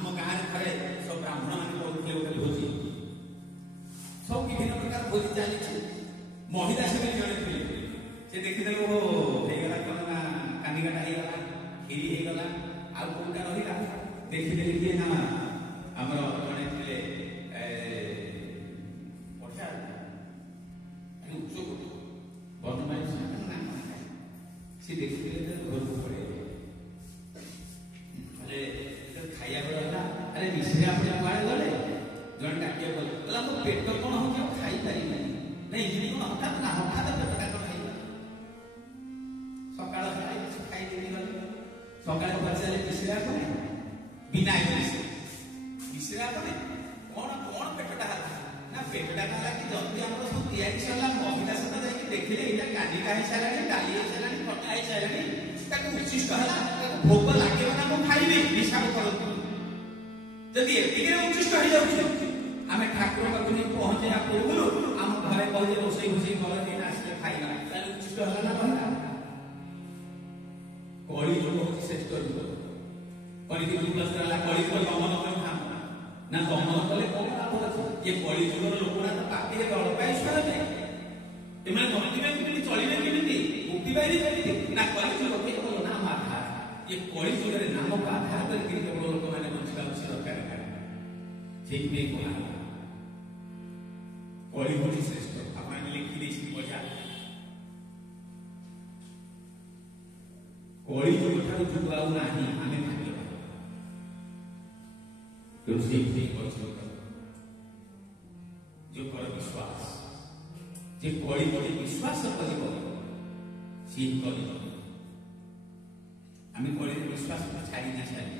आम गाँव थे सब ब्राह्मण मैंने करुले गोटे भोजी सब विभिन्न प्रकार भोजी चली महिला से जड़े थे से देखीदे होगा कौन ना कानिकाटा होगा खीरी होगा आउ कौटा रहा देखीदे किए ना आमर जड़े थे वर्णमाली सी देखते घर को पड़े खाया बेला अरे मिश्री आप गले जन डाक बोला मो पेट कौन हो खाई पारि नहीं कौन हठात ना हठात पेटा कौन खाई सका खाई गले सका पचारे मिश्रा कौन बिना मिश्रा कौन कौन कौन पेटा ना पेटा ना कि जल्दी आम सब तैयारी सरला महिला सहित जाकि देखिले ये कानिका हो सारा डाली हो सारा खटा हो सारा उचिष्ट है भोग लगे ना मुझे खाइबी हिसाब करते जदि एति उचिष्ट हो जाऊँ आम ठाकुर पाखु नहीं पहुंचा पूर्व आम घरे कहते रोसे घोषे घर दिन आसे खाइबा उचिष्ट है ना कहना कली युग हूँ श्रेष्ठ युग कली युग कली युग दमन कर ना दमन कले कौन लाभ अच्छे ये कली युगर लोकना तो पापी दल पाई छड़े एम भक्ति में चलिए केमी मुक्ति पाइबे केमी ना कली युग केवल नाम आधार ये कली युग नाम को आधार कर केवल लोक मैंने बंचा दरकार ठीक कला कली हूँ श्रेष्ठ आपने लिखी बढ़िया कली युग ठार युग आउ ना आम भाग्य जो कर विश्वास जे कली युगे विश्वास कर आम कली विश्वास छाड़ी ना छाड़ी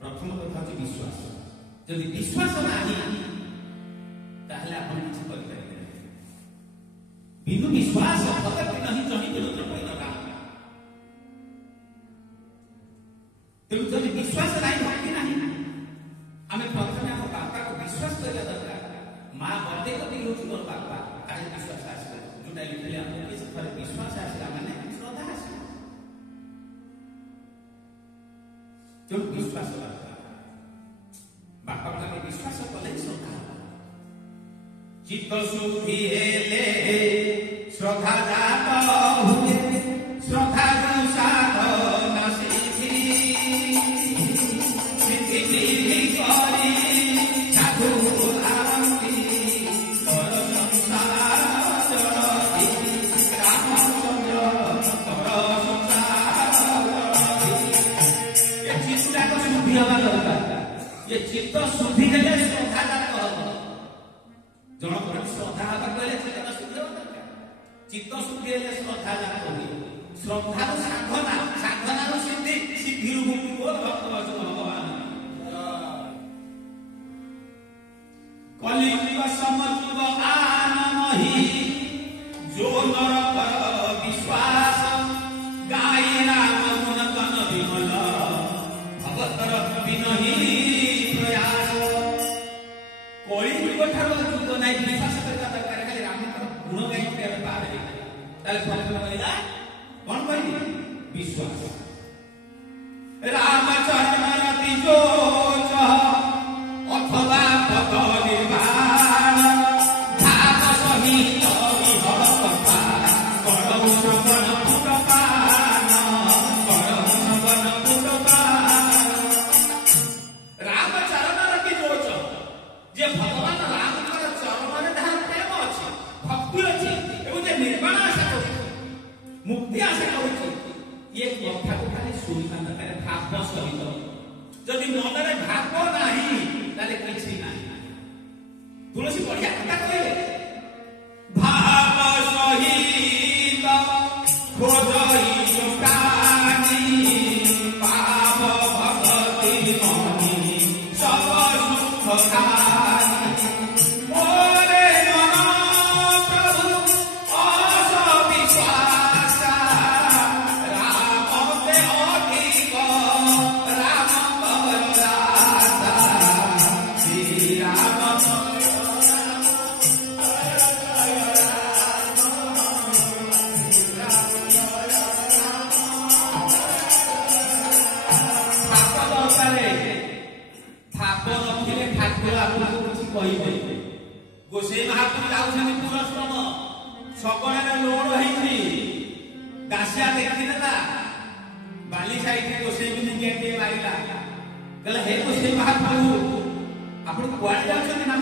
प्रथम कथा हूँ विश्वास जदि विश्वास ना आप बिनु विश्वास भगत नहीं चढ़ी तेणु जब विश्वास ना भक्ति ना आम प्रथम आम बापा को विश्वास करवा दरकार माँ बर्थडे कभी हूँ मोर बापा आज विश्वास आसला जोटा लिखले थे विश्वास आसला माने श्रद्धा आसला जो विश्वास बापा को विश्वास कले श्रद्धा चित्त शुद्धि हेले श्रद्धा जात हुए श्रद्धा साधन सिद्धि सिद्धि करी साधु आरती कर संसार रामचंद्र कर संसार ये चित्त को शुद्धि हवा दरकार ये चित्त शुद्धि हेले श्रद्धा जात हम जन पर श्रद्धा हवा कहले चित्त शुद्धि हवा दरकार चित्त शुद्धि हेले श्रद्धा जात हुए श्रद्धा साधना साधना सिद्धि सिद्धि मुक्ति को भक्त भगवान कलियुग समयुग आन मही जो नर कर विश्वास गाई राम गुण तन विमल भगतर बिनहि प्रयास कलियुग ठार युग नहीं विश्वास करता दरकार खाली राम गुण गाई पार ताले फल कहला कौन कही विश्वास रामचंद्र रति जो अथवा पद निर्वाण भाव सहित विहर कथा करहु श्रवण पुटपान करहु श्रवण पुटपान रामचरण रति जो जे भगवान राम चरण में तार प्रेम अच्छे भक्ति अच्छे एवं जे निर्वाण आशा कर मुक्ति आशा कर ये कथा को खाली शुणा दरकार भाव सहित जदि मनरे भाव नहीं ताले किसी ना तुलसी बढ़िया कथा कहले भाव सहित खोजई प्राणी पाव भगति मणि सब सुख खाई मोरे मन प्रभु अस विश्वास କହିବେ ଗୋସେଇ ମହାପ୍ରଭୁ ଯାଉଛନ୍ତି ପୁରସ୍ତମ ଶଗଡ଼ରେ ଲୋଡ ହେଇଛି ଦାସିଆ ଦେଖିଦେଲା ବାଲି ସାଇଡରେ ଗୋସେଇକୁ ନେଇକି ମାରିଲା କହିଲା ହେ ଗୋସେଇ ମହାପ୍ରଭୁ ଆପଣ କୁଆଡେ ଯାଉଛନ୍ତି ନା